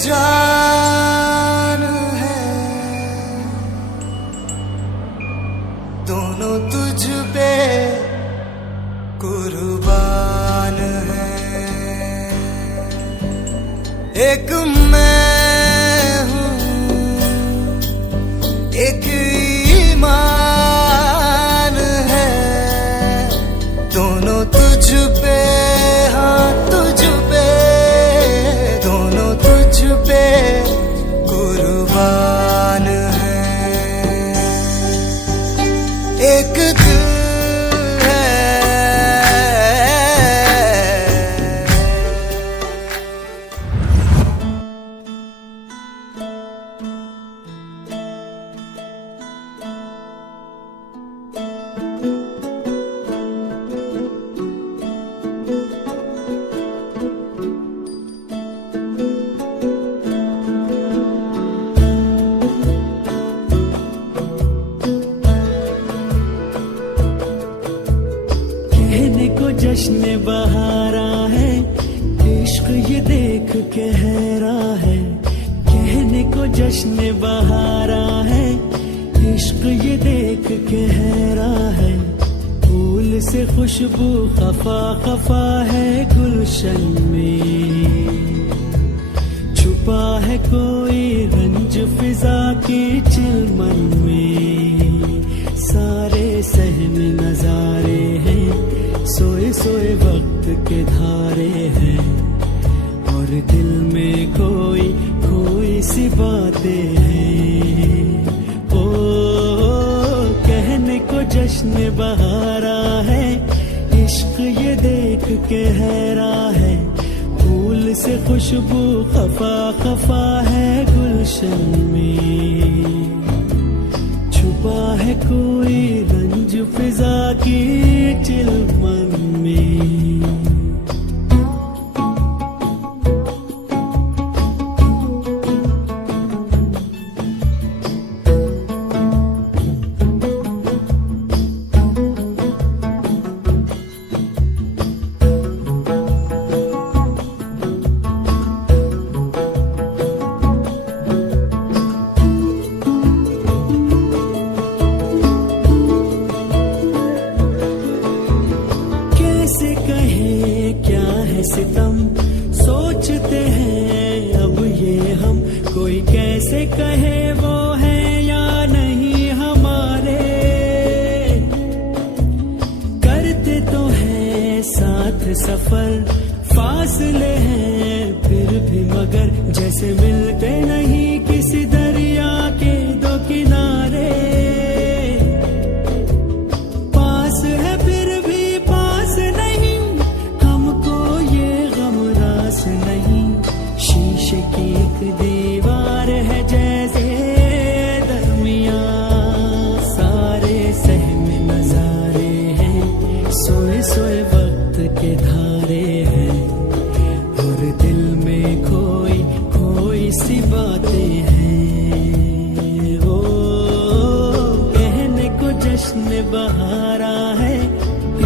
जान है, दोनों तुझ पे कुर्बान है। एक मैं हूँ, एक ईमान है, दोनों तुझ पे, हाँ तुझ पे, दोनों तुझ पे कुर्बान है। एक दिल जश्न बहारा है, इश्क ये देख के हैरा है। कहने को जश्न बहारा है, इश्क ये देख के हैरा है। फूल से खुशबू खफा खफा है गुलशन में, छुपा है कोई रंज फिजा की चिलमन में। सारे सहमे नजारे हैं, सोए सोए वक्त के धारे हैं, और दिल में कोई कोई सी बातें हैं। ओ कहने को जश्न बहारा है, इश्क ये देख के हैरा है। फूल से खुशबू खफा खफा है गुलशन में, छुपा है कोई रंज फिजा की चिलमन में। सितम सोचते हैं अब ये हम, कोई कैसे कहे वो है या नहीं हमारे। करते तो हैं साथ सफर, फासले हैं फिर भी मगर जैसे मिलते नहीं किसी दरिया के दो किनारे। पास है फिर भी पास नहीं, नहीं शीशे की एक दीवार है जैसे दरमियां। सारे सहमे नजारे हैं, सोए सोए वक्त के धारे हैं, और दिल में कोई कोई सी बातें हैं। ओ कहने को जश्न बहारा है,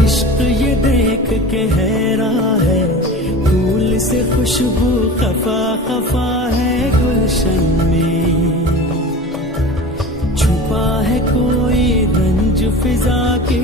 इश्क ये देख के हैरा है। फूल से खुशबू खफा खफा है गुलशन में, छुपा है कोई रंज फिजा की